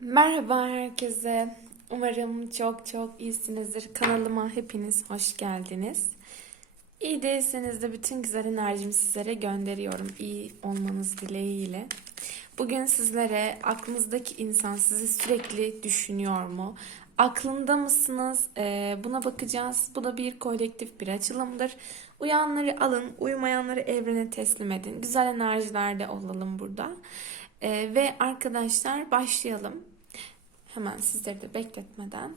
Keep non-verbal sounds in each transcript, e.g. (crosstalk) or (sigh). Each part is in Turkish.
Merhaba herkese. Umarım çok çok iyisinizdir. Kanalıma hepiniz hoş geldiniz. İyi değilseniz de bütün güzel enerjimi sizlere gönderiyorum. İyi olmanız dileğiyle. Bugün sizlere aklınızdaki insan sizi sürekli düşünüyor mu? Aklında mısınız? Ee, buna bakacağız. Bu da bir kolektif bir açılımdır. Uyanları alın, uyumayanları evrene teslim edin. Güzel enerjilerde olalım burada. Ee, ve arkadaşlar başlayalım. Hemen sizleri de bekletmeden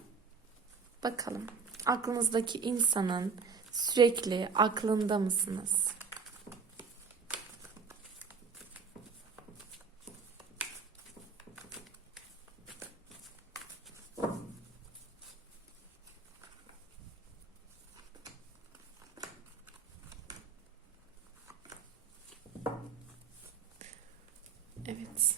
bakalım. Aklınızdaki insanın sürekli aklında mısınız? Evet.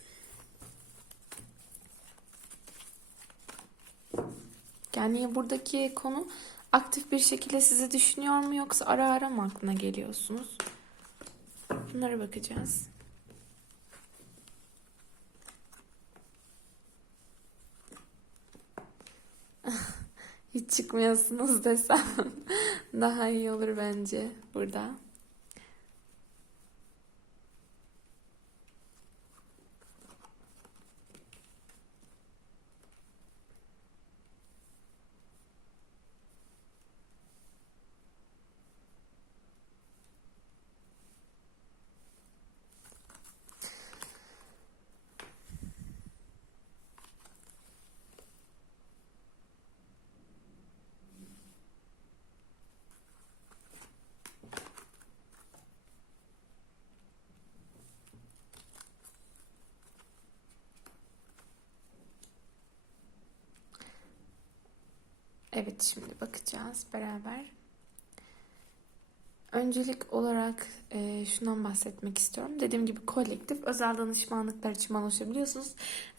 Yani buradaki konu aktif bir şekilde sizi düşünüyor mu yoksa ara ara mı aklına geliyorsunuz? Bunlara bakacağız. (laughs) Hiç çıkmıyorsunuz desem (laughs) daha iyi olur bence burada. Evet şimdi bakacağız beraber. Öncelik olarak e, şundan bahsetmek istiyorum. Dediğim gibi kolektif özel danışmanlıklar için bana ulaşabiliyorsunuz.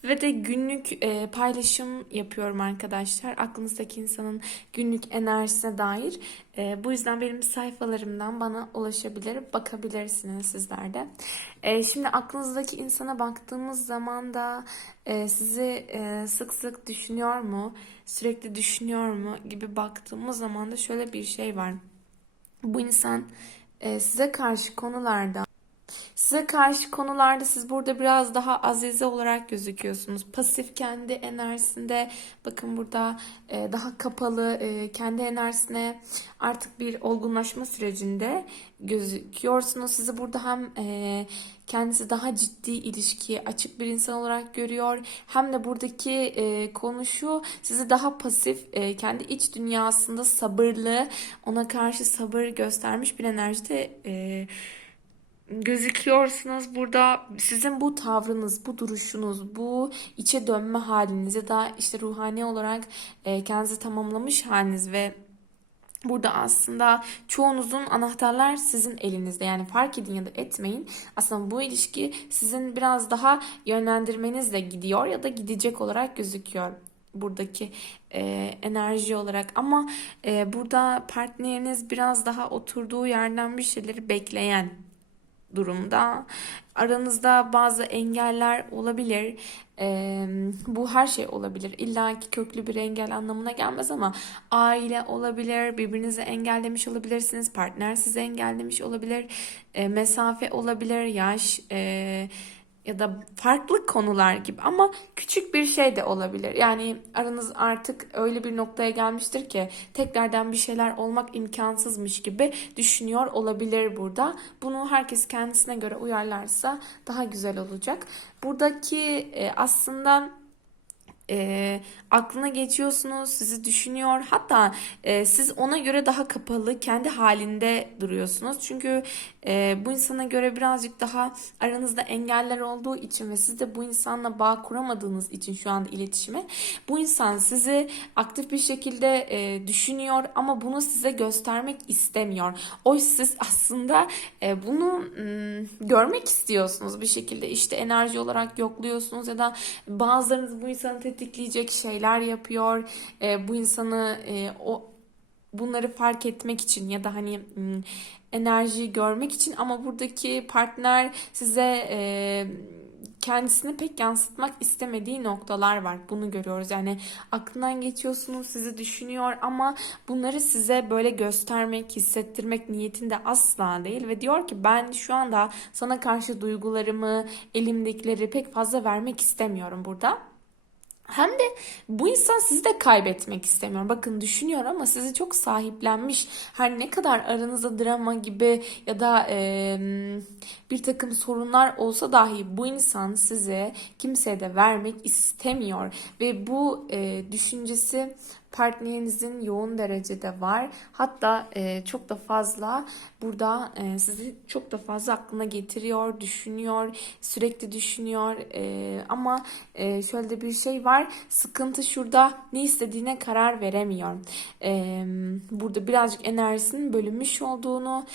Ve de günlük e, paylaşım yapıyorum arkadaşlar. Aklınızdaki insanın günlük enerjisine dair. E, bu yüzden benim sayfalarımdan bana ulaşabilir, bakabilirsiniz sizler de. E, şimdi aklınızdaki insana baktığımız zaman da e, sizi e, sık sık düşünüyor mu, sürekli düşünüyor mu gibi baktığımız zaman da şöyle bir şey var bu insan e, size karşı konularda Size karşı konularda siz burada biraz daha azize olarak gözüküyorsunuz. Pasif kendi enerjisinde bakın burada e, daha kapalı e, kendi enerjisine artık bir olgunlaşma sürecinde gözüküyorsunuz. Sizi burada hem e, kendisi daha ciddi ilişkiye açık bir insan olarak görüyor. Hem de buradaki e, konu sizi daha pasif e, kendi iç dünyasında sabırlı ona karşı sabır göstermiş bir enerjide e, gözüküyorsunuz burada sizin bu tavrınız, bu duruşunuz, bu içe dönme haliniz ya da işte ruhani olarak e, kendinizi tamamlamış haliniz ve Burada aslında çoğunuzun anahtarlar sizin elinizde. Yani fark edin ya da etmeyin. Aslında bu ilişki sizin biraz daha yönlendirmenizle gidiyor ya da gidecek olarak gözüküyor buradaki e, enerji olarak ama e, burada partneriniz biraz daha oturduğu yerden bir şeyleri bekleyen durumda. Aranızda bazı engeller olabilir. Ee, bu her şey olabilir. İlla ki köklü bir engel anlamına gelmez ama aile olabilir, birbirinizi engellemiş olabilirsiniz, partner sizi engellemiş olabilir, e, mesafe olabilir, yaş, e, ya da farklı konular gibi ama küçük bir şey de olabilir. Yani aranız artık öyle bir noktaya gelmiştir ki tekrardan bir şeyler olmak imkansızmış gibi düşünüyor olabilir burada. Bunu herkes kendisine göre uyarlarsa daha güzel olacak. Buradaki e, aslında e, aklına geçiyorsunuz, sizi düşünüyor. Hatta e, siz ona göre daha kapalı, kendi halinde duruyorsunuz. Çünkü e, bu insana göre birazcık daha aranızda engeller olduğu için ve siz de bu insanla bağ kuramadığınız için şu anda iletişime bu insan sizi aktif bir şekilde e, düşünüyor ama bunu size göstermek istemiyor. Oysa siz aslında e, bunu m, görmek istiyorsunuz bir şekilde. İşte enerji olarak yokluyorsunuz ya da bazılarınız bu insanı tetikleyecek şeyler yapıyor. E, bu insanı e, o bunları fark etmek için ya da hani enerjiyi görmek için ama buradaki partner size e, kendisini pek yansıtmak istemediği noktalar var. Bunu görüyoruz. Yani aklından geçiyorsunuz, sizi düşünüyor ama bunları size böyle göstermek, hissettirmek niyetinde asla değil ve diyor ki ben şu anda sana karşı duygularımı, elimdekileri pek fazla vermek istemiyorum burada. Hem de bu insan sizi de kaybetmek istemiyor. Bakın düşünüyor ama sizi çok sahiplenmiş. Her ne kadar aranızda drama gibi ya da e, bir takım sorunlar olsa dahi bu insan size kimseye de vermek istemiyor. Ve bu e, düşüncesi partnerinizin yoğun derecede var. Hatta e, çok da fazla burada e, sizi çok da fazla aklına getiriyor, düşünüyor, sürekli düşünüyor. E, ama e, şöyle de bir şey var. Sıkıntı şurada ne istediğine karar veremiyor. E, burada birazcık enerjisinin bölünmüş olduğunu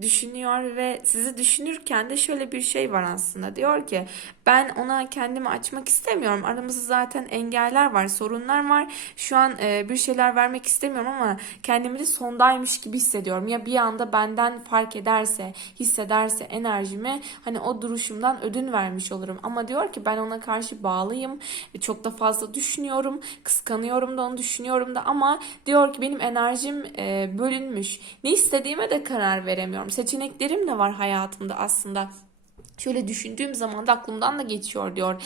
düşünüyor ve sizi düşünürken de şöyle bir şey var aslında. Diyor ki ben ona kendimi açmak istemiyorum. Aramızda zaten engeller var, sorunlar var. Şu an e, bir şeyler vermek istemiyorum ama kendimi de sondaymış gibi hissediyorum. Ya bir anda benden fark ederse, hissederse enerjimi hani o duruşumdan ödün vermiş olurum. Ama diyor ki ben ona karşı bağlıyım. E, çok da fazla düşünüyorum. Kıskanıyorum da onu düşünüyorum da ama diyor ki benim enerjim e, bölünmüş. Ne istediğime de karar veremiyorum. Seçeneklerim de var hayatımda aslında. Şöyle düşündüğüm zaman da aklımdan da geçiyor diyor.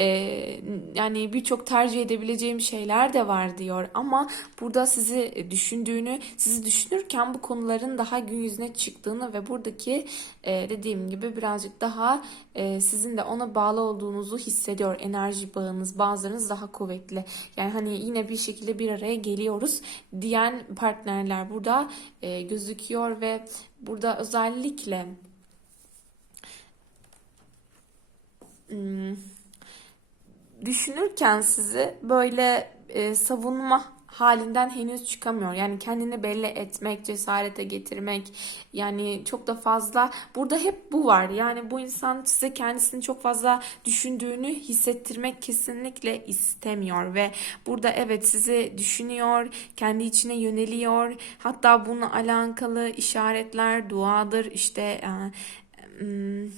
Ee, yani birçok tercih edebileceğim şeyler de var diyor ama burada sizi düşündüğünü, sizi düşünürken bu konuların daha gün yüzüne çıktığını ve buradaki e, dediğim gibi birazcık daha e, sizin de ona bağlı olduğunuzu hissediyor. Enerji bağınız, bazılarınız daha kuvvetli. Yani hani yine bir şekilde bir araya geliyoruz diyen partnerler burada e, gözüküyor ve burada özellikle düşünürken sizi böyle e, savunma halinden henüz çıkamıyor. Yani kendini belli etmek, cesarete getirmek yani çok da fazla burada hep bu var. Yani bu insan size kendisini çok fazla düşündüğünü hissettirmek kesinlikle istemiyor ve burada evet sizi düşünüyor, kendi içine yöneliyor. Hatta bununla alakalı işaretler, duadır işte e, hmm,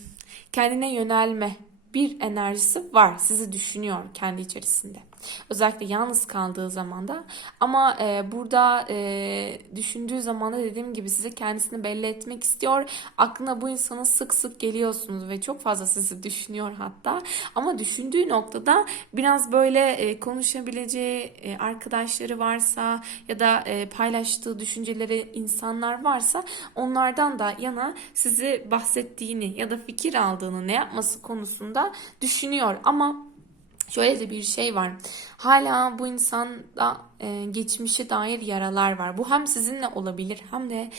kendine yönelme bir enerjisi var. Sizi düşünüyor kendi içerisinde. Özellikle yalnız kaldığı zamanda. Ama e, burada e, düşündüğü zamanda dediğim gibi size kendisini belli etmek istiyor. Aklına bu insanın sık sık geliyorsunuz ve çok fazla sizi düşünüyor hatta. Ama düşündüğü noktada biraz böyle e, konuşabileceği e, arkadaşları varsa ya da e, paylaştığı düşünceleri insanlar varsa onlardan da yana sizi bahsettiğini ya da fikir aldığını ne yapması konusunda düşünüyor. Ama Şöyle de bir şey var. Hala bu insanda e, geçmişe dair yaralar var. Bu hem sizinle olabilir hem de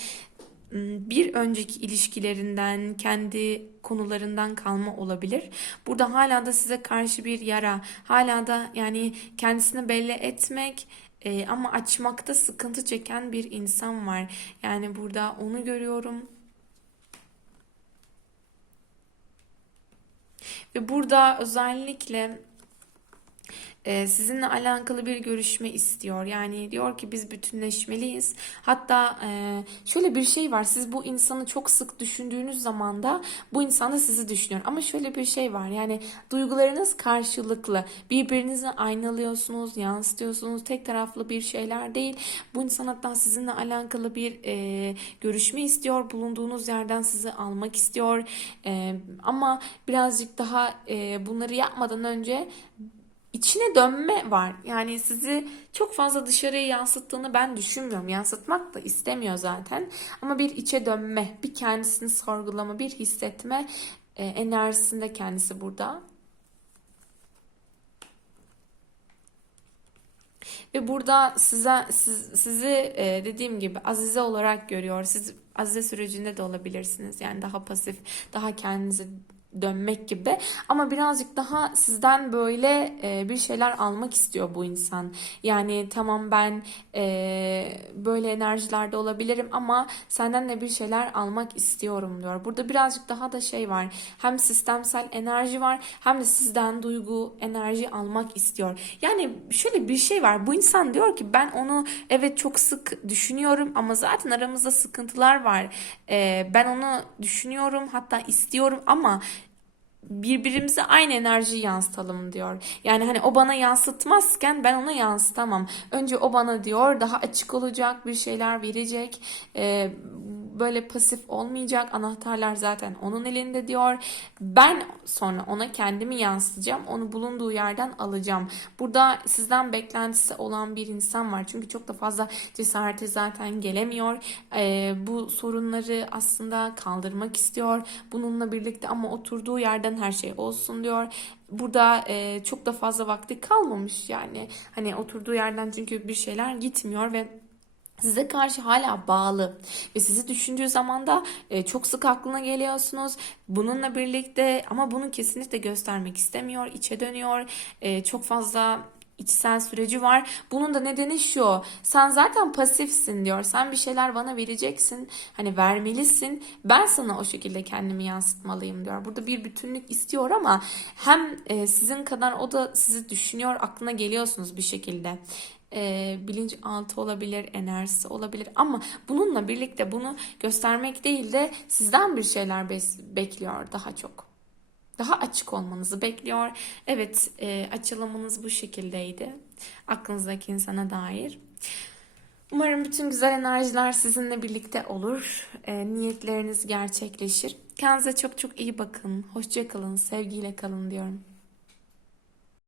bir önceki ilişkilerinden, kendi konularından kalma olabilir. Burada hala da size karşı bir yara, hala da yani kendisini belli etmek e, ama açmakta sıkıntı çeken bir insan var. Yani burada onu görüyorum. Ve burada özellikle sizinle alakalı bir görüşme istiyor. Yani diyor ki biz bütünleşmeliyiz. Hatta e, şöyle bir şey var. Siz bu insanı çok sık düşündüğünüz zaman da bu insan da sizi düşünüyor. Ama şöyle bir şey var. Yani duygularınız karşılıklı. Birbirinizi aynalıyorsunuz, yansıtıyorsunuz. Tek taraflı bir şeyler değil. Bu insan hatta sizinle alakalı bir e, görüşme istiyor. Bulunduğunuz yerden sizi almak istiyor. E, ama birazcık daha e, bunları yapmadan önce içine dönme var. Yani sizi çok fazla dışarıya yansıttığını ben düşünmüyorum. Yansıtmak da istemiyor zaten. Ama bir içe dönme, bir kendisini sorgulama, bir hissetme e, enerjisinde kendisi burada. Ve burada size siz, sizi e, dediğim gibi Azize olarak görüyor. Siz Azize sürecinde de olabilirsiniz. Yani daha pasif, daha kendinizi dönmek gibi ama birazcık daha sizden böyle e, bir şeyler almak istiyor bu insan. Yani tamam ben e, böyle enerjilerde olabilirim ama senden de bir şeyler almak istiyorum diyor. Burada birazcık daha da şey var. Hem sistemsel enerji var hem de sizden duygu, enerji almak istiyor. Yani şöyle bir şey var. Bu insan diyor ki ben onu evet çok sık düşünüyorum ama zaten aramızda sıkıntılar var. E, ben onu düşünüyorum hatta istiyorum ama birbirimize aynı enerjiyi yansıtalım diyor. Yani hani o bana yansıtmazken ben ona yansıtamam. Önce o bana diyor daha açık olacak bir şeyler verecek. Ee, böyle pasif olmayacak. Anahtarlar zaten onun elinde diyor. Ben sonra ona kendimi yansıtacağım. Onu bulunduğu yerden alacağım. Burada sizden beklentisi olan bir insan var. Çünkü çok da fazla cesareti zaten gelemiyor. Ee, bu sorunları aslında kaldırmak istiyor. Bununla birlikte ama oturduğu yerden her şey olsun diyor. Burada e, çok da fazla vakti kalmamış yani. Hani oturduğu yerden çünkü bir şeyler gitmiyor ve size karşı hala bağlı ve sizi düşündüğü zaman da e, çok sık aklına geliyorsunuz. Bununla birlikte ama bunu kesinlikle göstermek istemiyor, içe dönüyor. E, çok fazla içsel süreci var. Bunun da nedeni şu. Sen zaten pasifsin diyor. Sen bir şeyler bana vereceksin. Hani vermelisin. Ben sana o şekilde kendimi yansıtmalıyım diyor. Burada bir bütünlük istiyor ama hem e, sizin kadar o da sizi düşünüyor, aklına geliyorsunuz bir şekilde e, bilinçaltı olabilir, enerjisi olabilir ama bununla birlikte bunu göstermek değil de sizden bir şeyler bekliyor daha çok. Daha açık olmanızı bekliyor. Evet, e, açılımınız bu şekildeydi. Aklınızdaki insana dair. Umarım bütün güzel enerjiler sizinle birlikte olur. E, niyetleriniz gerçekleşir. Kendinize çok çok iyi bakın. Hoşça kalın, sevgiyle kalın diyorum.